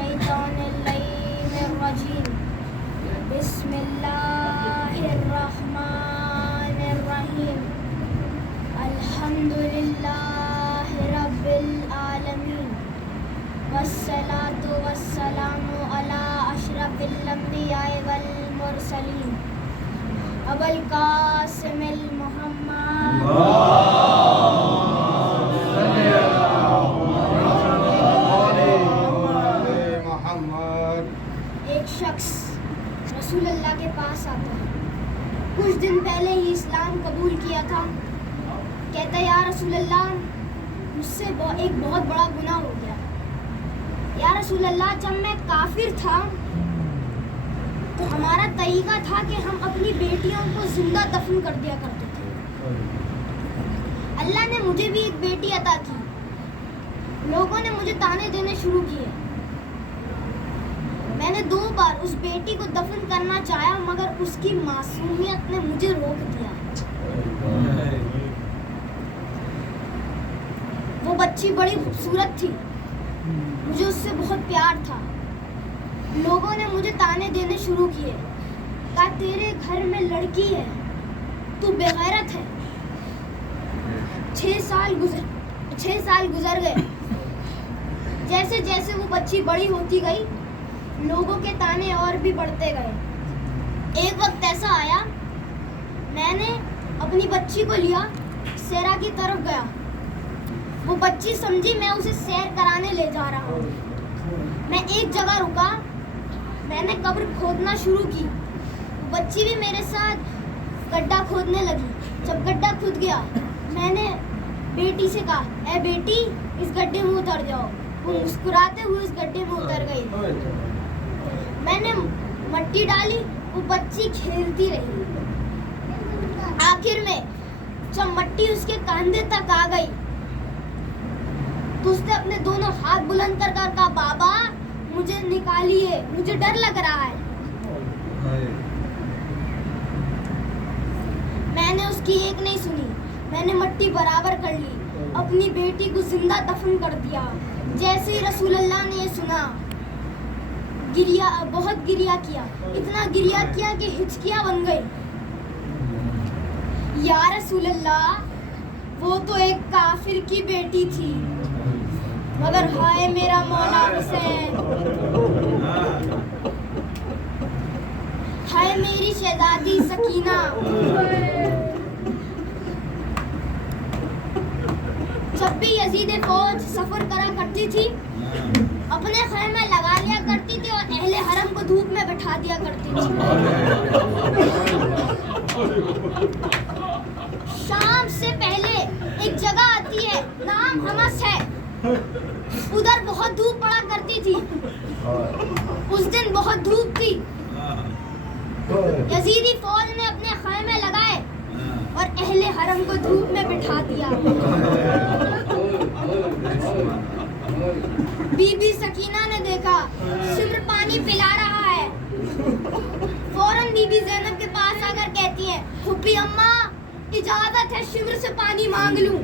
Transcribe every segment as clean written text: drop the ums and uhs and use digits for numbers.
मिनश्शैतानिर्रजीम बिस्मिल्लाहिर्रहमानिर्रहीम अल्हम्दुलिल्लाहि रब्बिल आलमीन वस्सलातु वस्सलामु अला अशरफिल अंबिया'i वल मुरसलीन अबुल कासिमिल मुहम्मद। एक शख्स रसूल अल्लाह के पास आता है। कुछ दिन पहले ही इस्लाम कबूल किया था। कहता है, या रसूल अल्लाह, मुझसे एक बहुत बड़ा गुनाह हो गया। या रसूल अल्लाह, जब मैं काफिर था तो हमारा तरीका था कि हम अपनी बेटियों को जिंदा दफन कर दिया करते थे। अल्लाह ने मुझे भी एक बेटी अता की। लोगों ने मुझे ताने देने शुरू किए। मैंने 2 बार उस बेटी को दफन करना चाहा, मगर उसकी मासूमियत ने मुझे रोक दिया। वो बच्ची बड़ी खूबसूरत थी, मुझे उससे बहुत प्यार था। लोगों ने मुझे ताने देने शुरू किए। कहा, तेरे घर में लड़की है, तू बेगैरत है। 6 साल गुजर गए। जैसे जैसे वो बच्ची बड़ी होती गई, लोगों के ताने और भी बढ़ते गए। एक वक्त ऐसा आया, मैंने अपनी बच्ची को लिया, सेरा की तरफ गया। वो बच्ची समझी मैं उसे सैर कराने ले जा रहा हूँ। मैं एक जगह रुका, मैंने कब्र खोदना शुरू की। वो बच्ची भी मेरे साथ गड्ढा खोदने लगी। जब गड्ढा खुद गया, मैंने बेटी से कहा, ए बेटी, इस गड्ढे में उतर जाओ। वो मुस्कुराते हुए इस गड्ढे में उतर गई। मैंने मट्टी डाली, वो बच्ची खेलती रही। आखिर में जब मट्टी उसके कंधे तक आ गई तो उसने अपने दोनों हाथ बुलंद कर कहा, बाबा मुझे निकालिए, मुझे डर लग रहा है। मैंने उसकी एक नहीं सुनी, मैंने मट्टी बराबर कर ली, अपनी बेटी को जिंदा दफन कर दिया। जैसे ही रसूल अल्लाह ने ये सुना, बहुत गिरिया किया, इतना गिरिया किया कि हिचकियां बन गई। या रसूल अल्लाह, वो तो एक काफिर की बेटी थी, मगर हाय मेरा मौला हुसैन, हाय मेरी शहजादी सकीना। जब भी यजीद फौज सफर करा करती थी, अपने खैमे लगा लिया करती थी और अहले हरम को धूप में बैठा दिया करती थी। शाम से पहले एक जगह आती है, नाम हमस है, उधर बहुत धूप पड़ा करती थी। उस दिन बहुत धूप थी। यजीदी फौज ने अपने खैमे लगाए और अहले हरम को धूप में बिठा दिया। बीबी सकीना ने देखा शिम्र पानी पिला रहा है। फौरन बीबी ज़ैनब के पास आकर कहती है, फूफी अम्मा, इजाजत है शिम्र से पानी मांग लूं।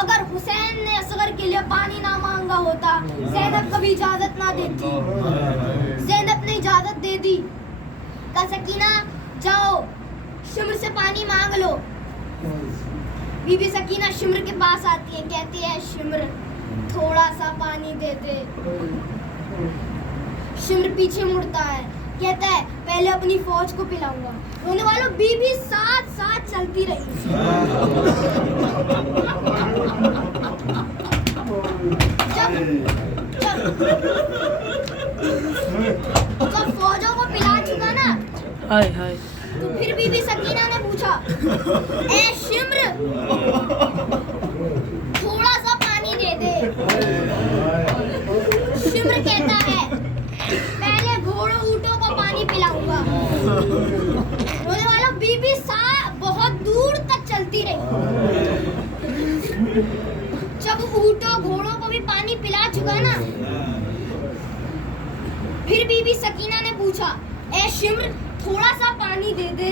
अगर हुसैन ने असगर के लिए पानी ना मांगा होता, ज़ैनब कभी इजाजत ना देती। ज़ैनब ने इजाजत दे दी। कहा, सकीना जाओ, शिम्र से पानी मांग लो। बीबी सकीना शिम्र के पास आती है, कहती है, शिम्र थोड़ा सा पानी दे दे। शिम्र पीछे मुड़ता है, कहता है, पहले अपनी फौज को पिलाऊंगा। रोने वालों, बीबी साथ साथ चलती रही। जब फौजों को पिला चुका ना, हाय हाय, तो फिर बीबी सकीना ने पूछा, ए शिम्र, थोड़ा सा पानी दे दे। शिम्र कहता है, पहले घोड़ों ऊँटों को पानी पिलाऊंगा। रोने वालों, बीबी बहुत दूर तक चलती रही। जब ऊँटों घोड़ों को भी पानी पिला चुका ना, फिर बीबी सकीना ने पूछा, ए शिम्र, थोड़ा सा पानी दे दे।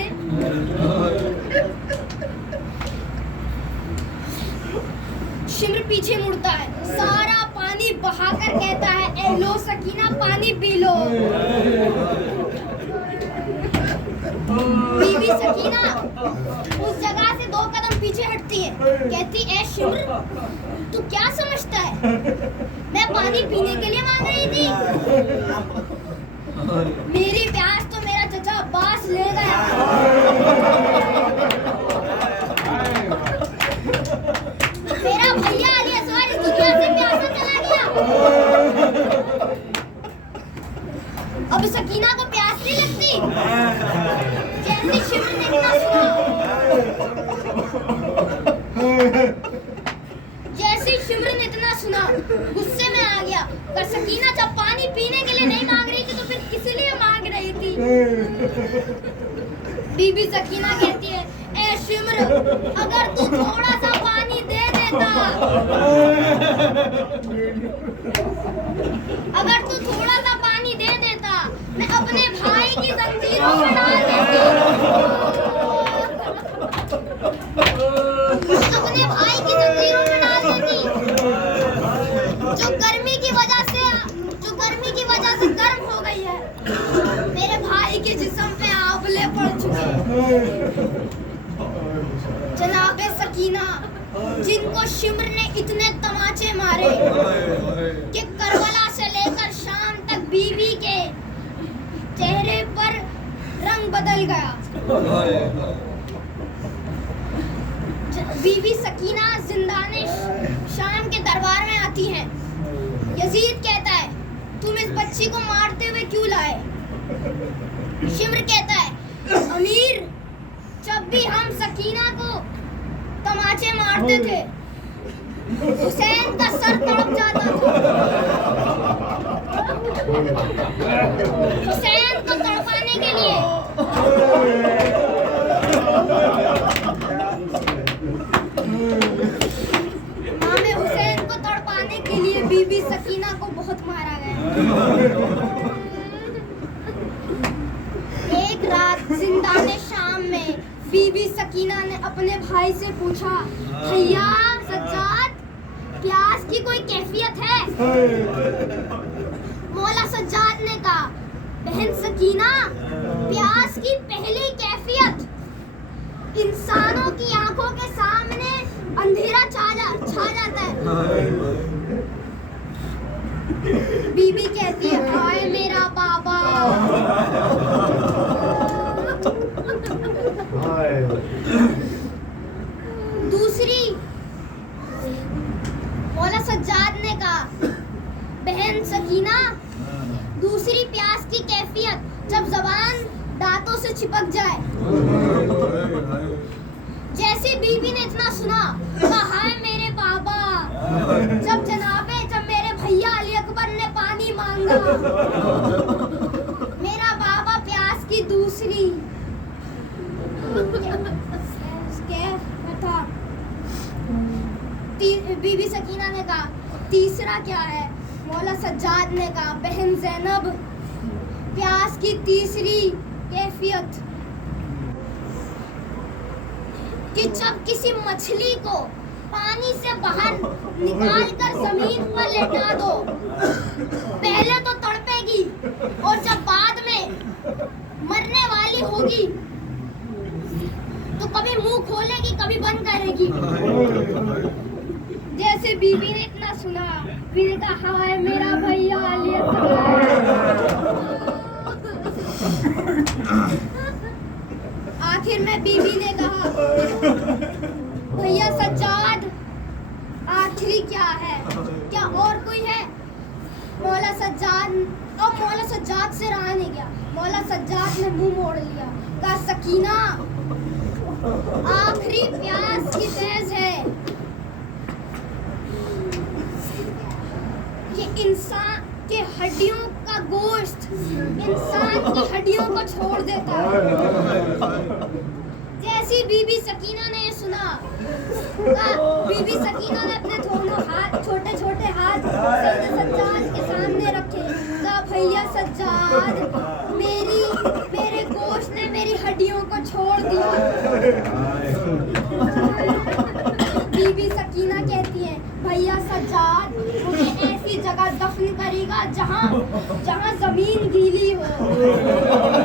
शिम्र पीछे मुड़ता है, सारा पानी पानी बहाकर कहता है, ए लो सकीना पानी पी लो। बीबी सकीना उस जगह से 2 कदम पीछे हटती है, कहती, ए शिम्र, तू क्या समझता है, मैं पानी पीने के लिए मांग रही थी? मेरी प्यास तो मेरा चचा अब्बास ले गया। मेरा भैया अली असवार इस दुनिया से प्यासा चला गया। अब सकीना को प्यास नहीं लगती। जैसे शिम्र ने इतना सुना, गुस्से में आ गया। पर सकीना जब पानी पीने के लिए नहीं मांग रही थी तो फिर किस लिए मांग रही थी? बीबी सकीना कहती है, ए शिम्र, अगर तू थोड़ा सा पानी दे देता, अगर तू थोड़ा सा पानी दे देता, मैं अपने भाई की जंजीरों में डाल देती, अपने भाई की जंजीरों में डाल देती, जो गर्मी की वजह से गर्म हो गई है। मेरे भाई के जिस्म पे आंवले पड़ चुके हैं। जनाबे सकीना, जिनको शिम्र ने इतने तमाचे मारे कि करबला से लेकर शाम तक बीबी के चेहरे पर रंग बदल गया। बीबी सकीना जिंदाने शाम के दरबार में आती हैं। यजीद कहता है, तुम इस बच्ची को मारते हुए क्यों लाए? शिम्र कहता है, अमीर, जब भी हम सकीना को तमाचे मारते थे, हुसैन का सर तड़प जाता था। हुसैन को तड़पाने के लिए इमाम हुसैन को तड़पाने के लिए बीबी सकीना को बहुत मारा गया। एक रात जिंदाने शाम में बीबी सकीना ने अपने भाई से पूछा, भैया सज्जाद, प्यास की कोई कैफियत है? मौला सज्जाद ने कहा, बहन सकीना, प्यास की पहली कैफियत इंसानों की आंखों के सामने अंधेरा छा जाता है। बीबी कहती है, हाय मेरा बाबा। दूसरी, मौला सज्जाद ने कहा, बहन सकीना, दूसरी प्यास की कैफियत जब जबान दांतों से चिपक जाए। जैसे बीबी ने इतना सुना, कहा, हाय मेरे बाबा, जब मेरे भैया अली अकबर ने पानी मांगा, मेरा बाबा प्यास की दूसरी था। बीबी सकीना ने कहा, तीसरा क्या है? मौला सज्जाद ने कहा, बहन ज़ैनब, प्यास की तीसरी कैफियत कि जब किसी मछली को पानी से बाहर निकाल कर जमीन पर लेटा दो, पहले तो तड़पेगी और जब बाद में मरने वाली होगी तो कभी मुंह खोलेगी, कभी बंद करेगी। जैसे बीबी ने इतना सुना, बीबी ने कहा, हाय मेरा भैया अली आखिर में बीबी ने कहा, भैया सज्जाद, आखिरी क्या है? क्या और कोई है? मौला सज्जाद से रहा नहीं गया। मौला सज्जाद ने मुंह मोड़ लिया, कहा, सकीना, आखिरी प्यास की तेज है कि इंसान के हड्डियों का गोश्त इंसान की हड्डियों को छोड़ देता है। जैसी बीबी सकीना ने सुना, बीबी सकीना ने अपने दोनों हाथ, छोटे छोटे हाथ सज्जाद के सामने रखे, कहा, भैया सज्जाद, मेरे गोश्त ने मेरी हड्डियों को छोड़ दिया। बीबी सकीना कहती है, भैया सज्जाद, मुझे ऐसी दफन करेगा जहाँ जहाँ जमीन गीली हो।